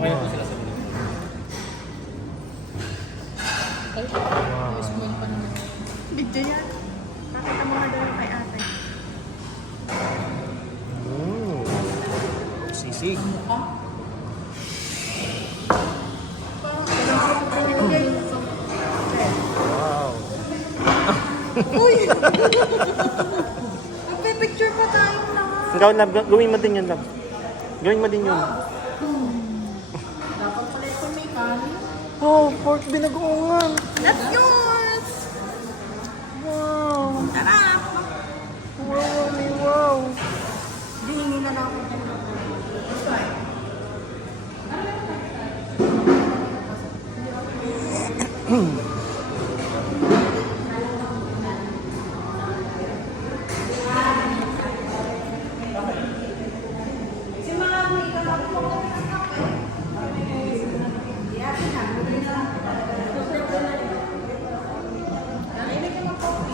Okay po sila sa mga. Ay, small pa naman. Video yan. Nakita mo nga daw kay ate. Sisig. Mukha? Wow. Uy! Magpipicture pa tayong lahat. Ikaw, love, gawin mo din yun, love. Gawin mo din yun. Dapat pala ito may kanin. Oh, pork binagoongan. That's yours! Wow. Tara! Wow, wow. Dihingi na lang ako dyan.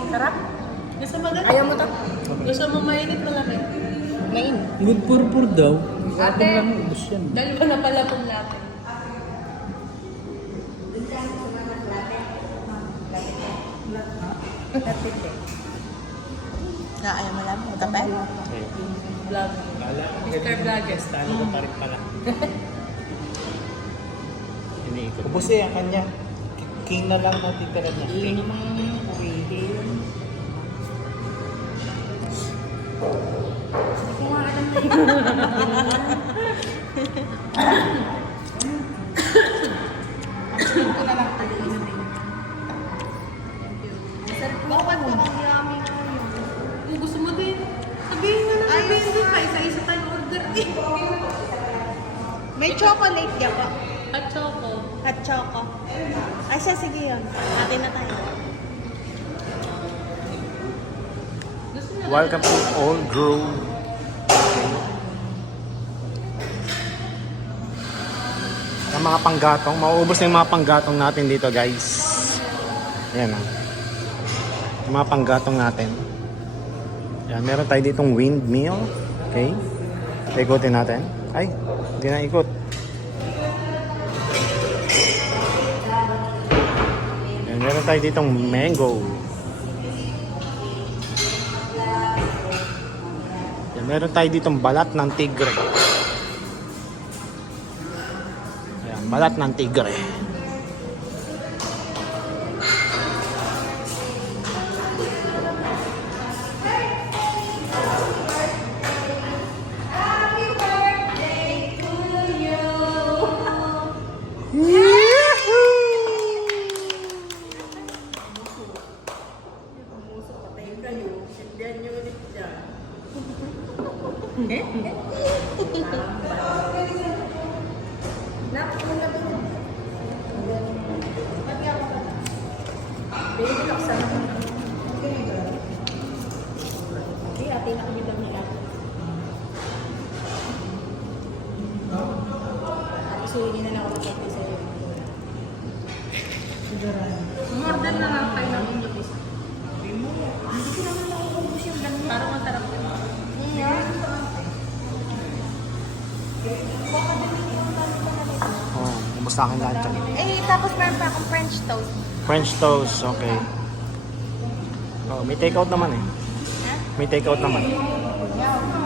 Sarap? Gusto mo Ayaw mo to? Gusto mo mainit malamig? Mainit. With purpur daw. Ate, lang ubos yan. dalawa na pala pong latte. Ayaw mo lang? Magkape? Vlog. Mr. Vloggers. Talo ko pa rin pala. Iniikot. Ubus eh, ang kanya. King na lang natin tira niya. Yun yung mga kuwihin. Hindi ko nga alam na yun. Gusto ko na lang taliin na rin. Bakit ko ang yummy ko yun? Kung gusto mo din, sabihin mo na sabihin din pa. Isa-isa tayo order din. May chocolate niya po. At choco. Hot choco. Ay siya, sige yun. Atin na tayo. Gusto na Welcome to Old Grove. Ang mga panggatong, mauubos na yung mga panggatong natin dito, guys. Ayan o. Yung mga panggatong natin. Ayan, meron tayo ditong windmill. Okay. Ikutin natin. Ay, hindi na ikot. Ayan, meron tayo ditong mango. Ayan, meron tayo ditong balat ng tigre. Ayan, balat ng tigre. Okay, atin na kami lang ni ate. Ate, suwinin na lang ako ng sa'yo. Order na lang tayo ng English. Hindi ko naman nauubos yung ganun. Parang masarap din. Baka dali yung tanong ko na nito. Oh, ubos na akin lahat yan. Eh, tapos meron pa akong French toast. French toast, okay. Oh, may take out naman eh. May take out naman. Yeah.